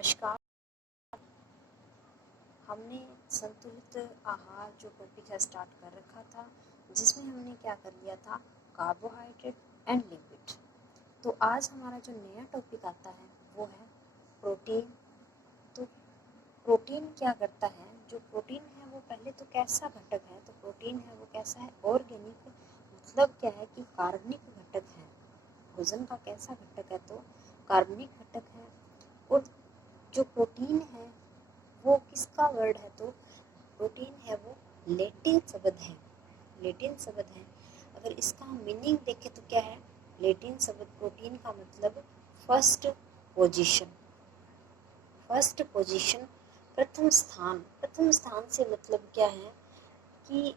नमस्कार। हमने संतुलित आहार जो टॉपिक है स्टार्ट कर रखा था, जिसमें हमने क्या कर लिया था, कार्बोहाइड्रेट एंड लिपिड। तो आज हमारा जो नया टॉपिक आता है वो है प्रोटीन। तो प्रोटीन क्या करता है, जो प्रोटीन है वो पहले तो कैसा घटक है, तो प्रोटीन है वो कैसा है, ऑर्गेनिक, मतलब क्या है कि कार्बनिक घटक है। भोजन का कैसा घटक है, तो कार्बनिक घटक है। और जो प्रोटीन है वो किसका वर्ड है, तो प्रोटीन है वो लैटिन शब्द है। लैटिन शब्द है। अगर इसका मीनिंग देखें तो क्या है, लैटिन शब्द प्रोटीन का मतलब फर्स्ट पोजीशन। फर्स्ट पोजीशन, प्रथम स्थान। प्रथम स्थान से मतलब क्या है कि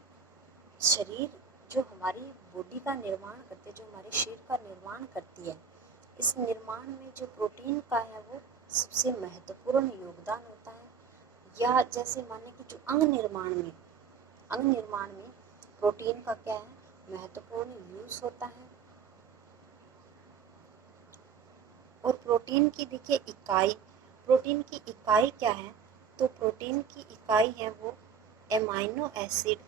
शरीर जो हमारी बॉडी का निर्माण करते, जो हमारे शरीर का निर्माण करती है, इस निर्माण में जो प्रोटीन का है वो सबसे महत्वपूर्ण योगदान होता है। या जैसे माने कि जो अंग निर्माण में प्रोटीन का क्या है, महत्वपूर्ण यूज होता है। और प्रोटीन की देखिए इकाई, प्रोटीन की इकाई क्या है, तो प्रोटीन की इकाई है वो एमाइनो एसिड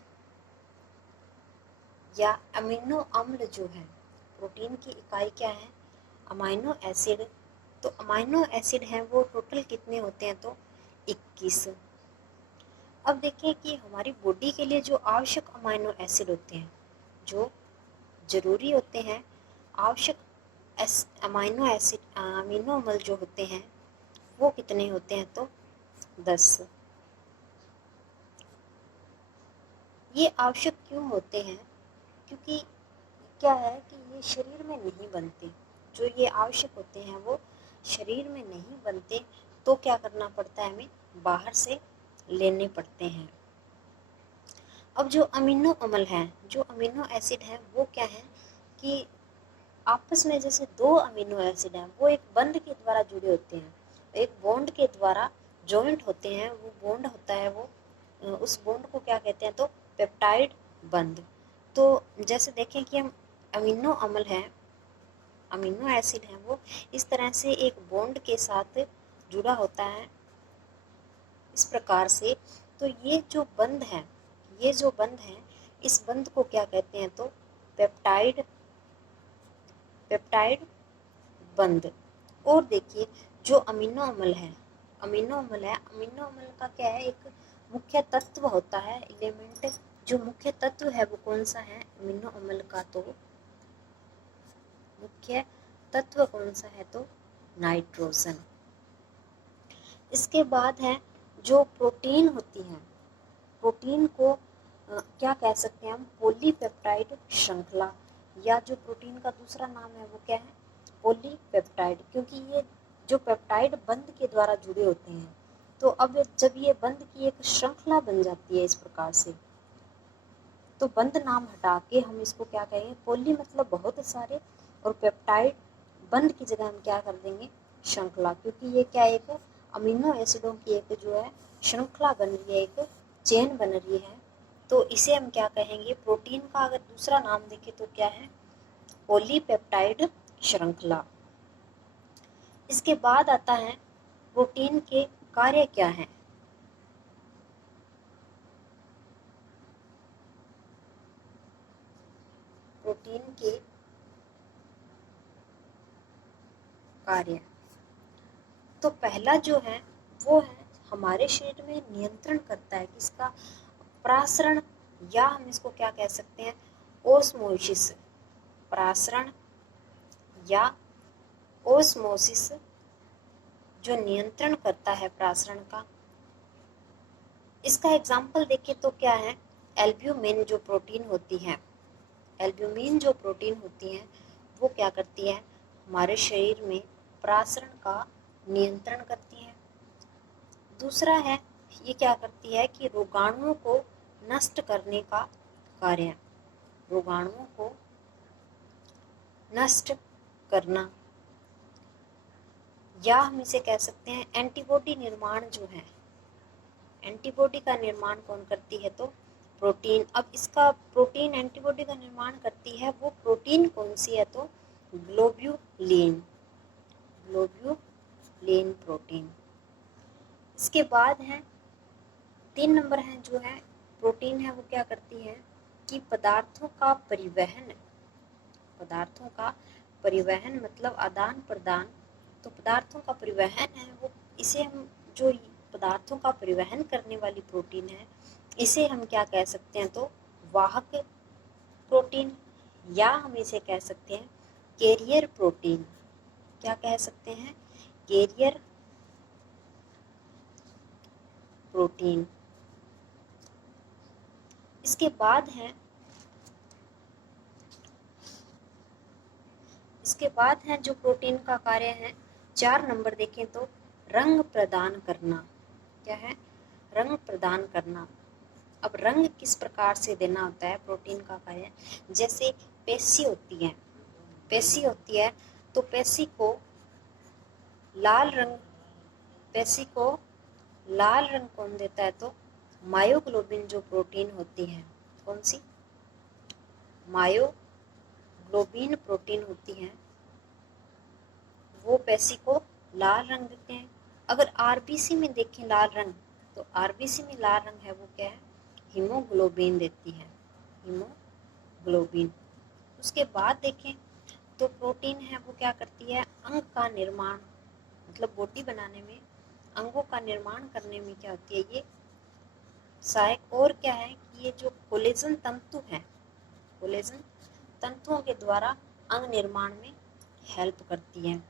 या अमीनो अम्ल जो है। प्रोटीन की इकाई क्या है, अमाइनो एसिड। तो अमाइनो एसिड है वो टोटल कितने होते हैं, तो 21। अब देखिए कि हमारी बॉडी के लिए जो आवश्यक अमाइनो एसिड होते हैं, जो जरूरी होते हैं, आवश्यक अमाइनो एसिड अमीनो अम्ल जो होते हैं वो कितने होते हैं, तो 10। ये आवश्यक क्यों होते हैं, क्योंकि क्या है कि ये शरीर में नहीं बनते। जो ये आवश्यक होते हैं वो शरीर में नहीं बनते, तो क्या करना पड़ता है, हमें बाहर से लेने पड़ते हैं। अब जो अमीनो अम्ल हैं, जो अमीनो एसिड हैं, वो क्या है कि आपस में जैसे दो अमीनो एसिड हैं, वो एक बंध के द्वारा जुड़े होते हैं, एक बॉन्ड के द्वारा जॉइंट होते हैं। वो बॉन्ड होता है वो उस बॉन्ड को क्या कहते हैं, तो पेप्टाइड बंध। तो जैसे देखें कि हम अमीनो अम्ल हैं, अमीनो एसिड हैं, वो इस तरह से एक बॉन्ड के साथ जुड़ा होता है इस प्रकार से। तो ये जो बंध है, इस बंध को क्या कहते हैं, तो पेप्टाइड पेप्टाइड बंध। और देखिए जो अमीनो अम्ल है, अमीनो अम्ल का क्या है, एक मुख्य तत्व होता है, एलिमेंट। जो मुख्य तत्व है वो कौन सा है अमीनो अम्ल का, तो मुख्य तत्व कौन सा है, तो नाइट्रोजन। इसके बाद है जो प्रोटीन होती है, प्रोटीन को क्या कह सकते हैं हम, पॉलीपेप्टाइड श्रृंखला। या जो प्रोटीन का दूसरा नाम है वो क्या है, पॉलीपेप्टाइड, क्योंकि ये जो पेप्टाइड बंध के द्वारा जुड़े होते हैं। तो अब जब ये बंध की एक श्रृंखला बन जाती है इस प्रकार से, तो बंध नाम हटा के हम इसको क्या कहेंगे, पॉली मतलब बहुत सारे, और पेप्टाइड बंध की जगह हम क्या कर देंगे, श्रृंखला। क्योंकि ये क्या एक अमीनो एसिडों की एक जो है श्रृंखला बन रही है, एक चेन बन रही है। तो इसे हम क्या कहेंगे, प्रोटीन का अगर दूसरा नाम देखें तो क्या है, पॉलीपेप्टाइड श्रृंखला। इसके बाद आता है प्रोटीन के कार्य क्या हैं। प्रोटीन के कार्य, तो पहला जो है वो है हमारे शरीर में नियंत्रण करता है किसका, प्रासरण, या हम इसको क्या कह सकते हैं, ओस्मोसिस। प्रासरण या ओस्मोसिस जो नियंत्रण करता है प्रासरण का। इसका एग्जाम्पल देखें तो क्या है, एल्ब्यूमिन जो प्रोटीन होती है, एल्ब्यूमिन जो प्रोटीन होती है वो क्या करती है, हमारे शरीर में प्रासरण का नियंत्रण करती है। दूसरा है, ये क्या करती है कि रोगाणुओं को नष्ट करने का कार्य, रोगाणुओं को नष्ट करना, या हम इसे कह सकते हैं एंटीबॉडी निर्माण जो है, एंटीबॉडी का निर्माण कौन करती है, तो प्रोटीन। अब इसका प्रोटीन एंटीबॉडी का निर्माण करती है, वो प्रोटीन कौन सी है, तो ग्लोब्यूलिन, ग्लोब्यूलिन प्रोटीन। इसके बाद है 3 नंबर है जो है प्रोटीन है वो क्या करती है कि पदार्थों का परिवहन मतलब आदान प्रदान। तो पदार्थों का परिवहन है वो, इसे हम जो पदार्थों का परिवहन करने वाली प्रोटीन है इसे हम क्या कह सकते हैं, तो वाहक प्रोटीन, या हम इसे कह सकते हैं कैरियर प्रोटीन। क्या कह सकते हैं, कैरियर प्रोटीन। इसके बाद है जो प्रोटीन का कार्य है 4 नंबर देखें तो रंग प्रदान करना। क्या है, रंग प्रदान करना। अब रंग किस प्रकार से देना होता है प्रोटीन का कार्य, जैसे पेशी होती है तो पेशी को लाल रंग कौन देता है, तो मायोग्लोबिन जो प्रोटीन होती है, कौन सी, मायोग्लोबिन प्रोटीन होती है वो पेशी को लाल रंग देते हैं। अगर आरबीसी में देखें लाल रंग, तो आरबीसी में लाल रंग है वो क्या है, हीमोग्लोबिन देती है, हीमोग्लोबिन। उसके बाद देखें तो प्रोटीन है वो क्या करती है, अंग का निर्माण, मतलब बॉडी बनाने में, अंगों का निर्माण करने में क्या होती है ये सहायक। और क्या है कि ये जो कोलेजन तंतु है, कोलेजन तंतुओं के द्वारा अंग निर्माण में हेल्प करती है।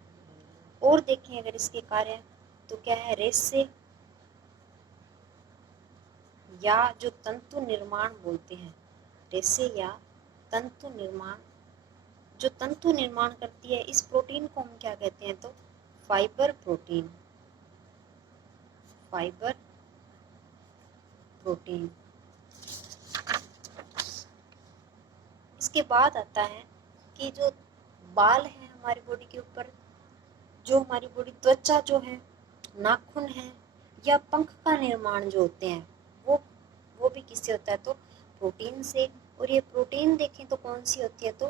और देखें अगर इसके कार्य तो क्या है, रेशे या जो तंतु निर्माण बोलते हैं, रेशे या तंतु निर्माण, जो तंतु निर्माण करती है इस प्रोटीन को हम क्या कहते हैं, तो फाइबर प्रोटीन, फाइबर प्रोटीन। इसके बाद आता है कि जो बाल है हमारी बॉडी के ऊपर, जो हमारी बॉडी त्वचा जो है, नाखून है या पंख का निर्माण जो होते हैं वो भी किससे होता है, तो प्रोटीन से। और ये प्रोटीन देखें तो कौन सी होती है, तो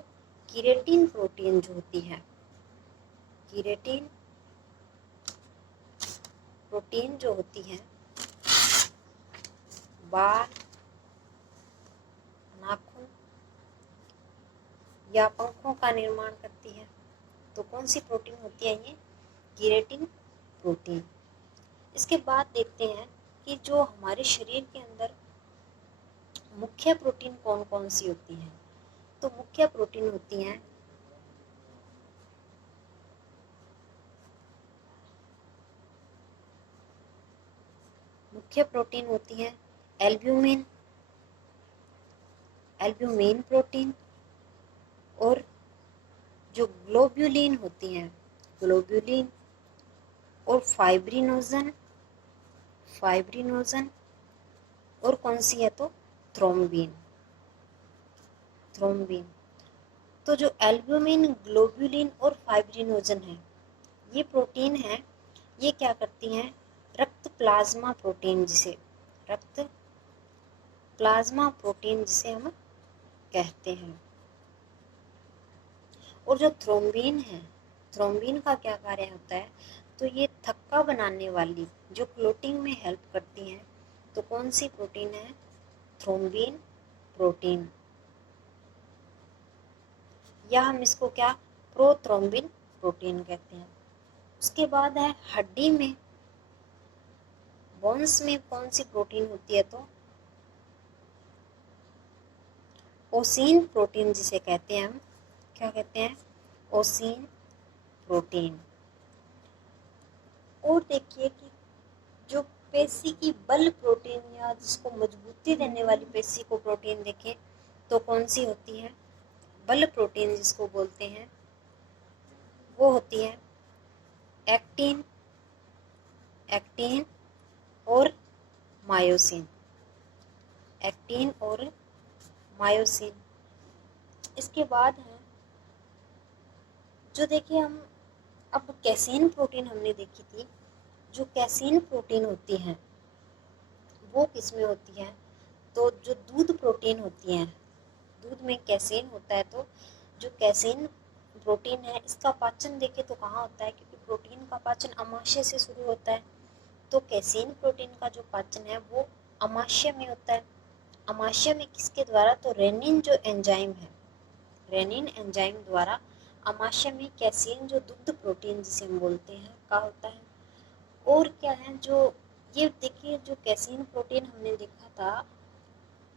कीरेटिन प्रोटीन जो होती है, कीरेटिन प्रोटीन जो होती है बाल, नाखून या पंखों का निर्माण करती है, तो कौन सी प्रोटीन होती है ये, कीरेटिन प्रोटीन। इसके बाद देखते हैं कि जो हमारे शरीर के अंदर मुख्य प्रोटीन कौन कौन सी होती हैं, तो मुख्य प्रोटीन होती हैं एल्ब्यूमिन, एल्ब्यूमिन प्रोटीन, और जो ग्लोब्यूलिन होती हैं, ग्लोब्यूलिन, और फाइब्रिनोजन, फाइब्रिनोजन, और कौन सी है, तो थ्रोम्बिन, थ्रोम्बिन। तो जो एल्ब्यूमिन, ग्लोब्यूलिन और फाइब्रिनोजन है ये प्रोटीन है, ये क्या करती हैं, रक्त प्लाज्मा प्रोटीन, रक्त प्लाज्मा प्रोटीन जिसे हम कहते हैं। और जो थ्रोम्बिन है, थ्रोम्बिन का क्या कार्य होता है, तो ये थक्का बनाने वाली जो क्लोटिंग में हेल्प करती हैं, तो कौन सी प्रोटीन है, थ्रोम्बिन प्रोटीन, या हम इसको क्या, प्रोथ्रोम्बिन प्रोटीन कहते हैं। उसके बाद है हड्डी में, बोन्स में कौन सी प्रोटीन होती है, तो ओसिन प्रोटीन जिसे कहते हैं हम, क्या कहते हैं, ओसिन प्रोटीन। और देखिए कि जो पेशी की बल प्रोटीन या जिसको मजबूती देने वाली पेशी को प्रोटीन देखें तो कौन सी होती है, बल प्रोटीन जिसको बोलते हैं वो होती है एक्टिन, एक्टिन और मायोसिन, एक्टिन और मायोसिन। इसके बाद है जो देखिए हम अब कैसीन प्रोटीन हमने देखी थी, जो कैसीन प्रोटीन होती हैं वो किसमें होती है, तो जो दूध प्रोटीन होती हैं, दूध में कैसीन होता है, तो जो कैसीन प्रोटीन है इसका पाचन देखें तो कहाँ होता है, क्योंकि प्रोटीन का पाचन अमाशय से शुरू होता है, तो कैसीन प्रोटीन का जो पाचन है वो अमाशय में होता है। अमाशय में किसके द्वारा? तो रेनिन जो एंजाइम है, रेनिन एंजाइम द्वारा अमाशय में कैसीन जो दुग्ध प्रोटीन जिसे हम बोलते हैं का होता है। और क्या है जो ये देखिए जो कैसीन प्रोटीन हमने देखा था,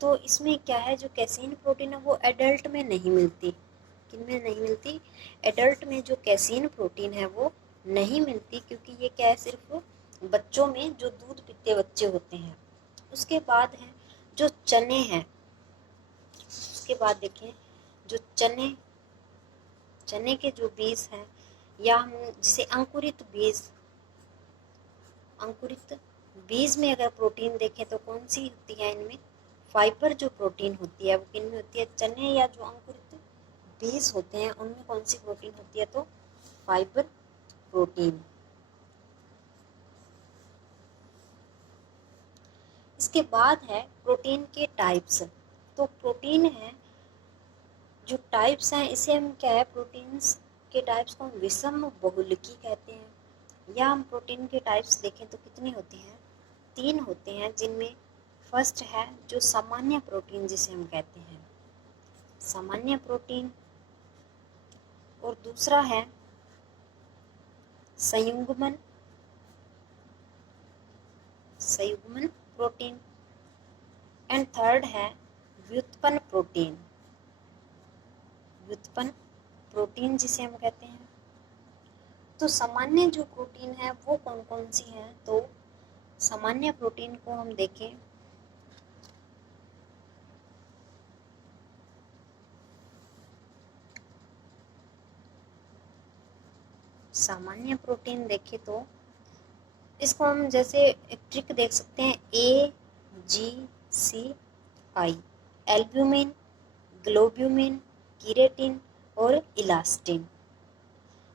तो इसमें क्या है जो कैसीन प्रोटीन है वो एडल्ट में नहीं मिलती। किनमें नहीं मिलती? एडल्ट में जो कैसीन प्रोटीन है वो नहीं मिलती, क्योंकि ये क्या है सिर्फ बच्चों में जो दूध पीते बच्चे होते हैं। उसके बाद है जो चने हैं, उसके बाद देखें जो चने के जो बीज हैं, या हम जिसे अंकुरित बीज में अगर प्रोटीन देखें तो कौन सी होती है? इनमें फाइबर जो प्रोटीन होती है वो किन में होती है? चने या जो अंकुरित बीज होते हैं उनमें कौन सी प्रोटीन होती है? तो फाइबर प्रोटीन। इसके बाद है प्रोटीन के टाइप्स। तो प्रोटीन है जो टाइप्स हैं, इसे हम क्या है, प्रोटीन्स के टाइप्स को हम विषम बहुलकी कहते हैं। या हम प्रोटीन के टाइप्स देखें तो कितने होते हैं? 3 होते हैं, जिनमें फर्स्ट है जो सामान्य प्रोटीन जिसे हम कहते हैं सामान्य प्रोटीन, और दूसरा है संयुग्मन प्रोटीन, एंड थर्ड है व्युत्पन्न प्रोटीन जिसे हम कहते हैं। तो सामान्य जो प्रोटीन है वो कौन कौन सी है? तो सामान्य प्रोटीन को हम देखें सामान्य प्रोटीन देखें तो इसको हम जैसे एक ट्रिक देख सकते हैं, AGCI, एल्ब्यूमिन, ग्लोब्यूमिन, कीरेटिन और इलास्टिन।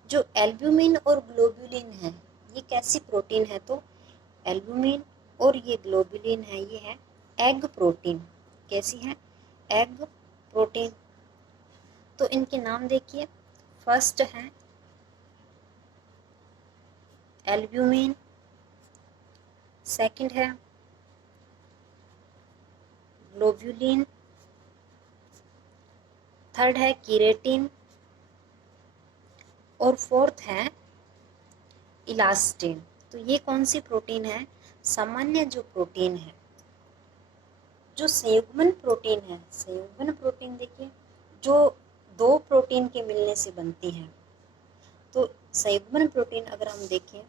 जो एल्ब्यूमिन और ग्लोब्यूलिन है ये कैसी प्रोटीन है? तो एल्ब्यूमिन और ये ग्लोब्यूलिन है, ये है एग प्रोटीन। कैसी है? Egg protein. तो इनके नाम देखिए, फर्स्ट है एल्ब्यूमिन, सेकंड है ग्लोब्यूलिन, थर्ड है कीरेटिन और फोर्थ है इलास्टिन। तो ये कौन सी प्रोटीन है? सामान्य जो प्रोटीन है। जो संयुग्मन प्रोटीन देखिए जो 2 प्रोटीन के मिलने से बनती है। तो संयुग्मन प्रोटीन अगर हम देखें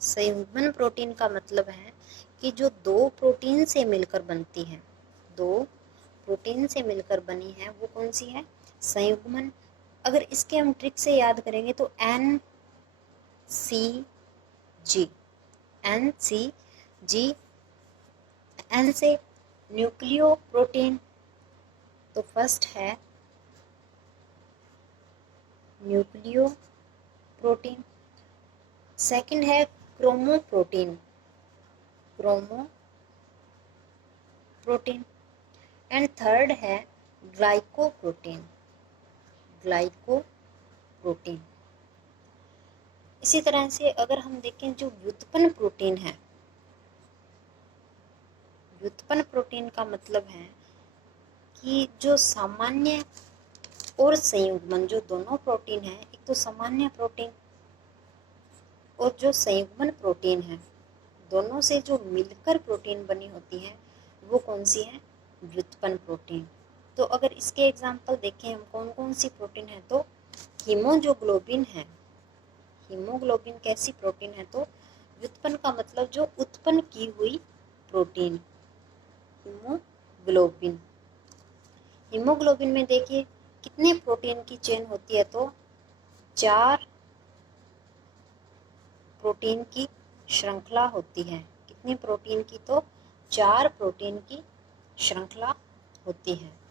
संयुग्मन प्रोटीन का मतलब है कि जो 2 प्रोटीन से मिलकर बनती है, 2 प्रोटीन से मिलकर बनी है वो कौन सी है? संयुग्मन। अगर इसके हम ट्रिक से याद करेंगे तो NCG, N से न्यूक्लियो प्रोटीन, तो फर्स्ट है न्यूक्लियो प्रोटीन, सेकंड है क्रोमोप्रोटीन एंड थर्ड है ग्लाइकोप्रोटीन। इसी तरह से अगर हम देखें जो व्युत्पन्न प्रोटीन का मतलब है कि जो सामान्य और संयुग्मन जो दोनों प्रोटीन है, एक तो सामान्य प्रोटीन और जो संयुग्मन प्रोटीन है, दोनों से जो मिलकर प्रोटीन बनी होती है वो कौन सी है? व्युत्पन्न प्रोटीन। तो अगर इसके एग्जाम्पल देखें हम कौन कौन सी प्रोटीन है, तो हीमोग्लोबिन है। हीमोग्लोबिन कैसी प्रोटीन है? तो व्युत्पन्न का मतलब जो उत्पन्न की हुई प्रोटीन, हीमोग्लोबिन में देखिए कितने प्रोटीन की चेन होती है? तो 4 प्रोटीन की श्रृंखला होती है। कितने प्रोटीन की? तो 4 प्रोटीन की श्रृंखला होती है।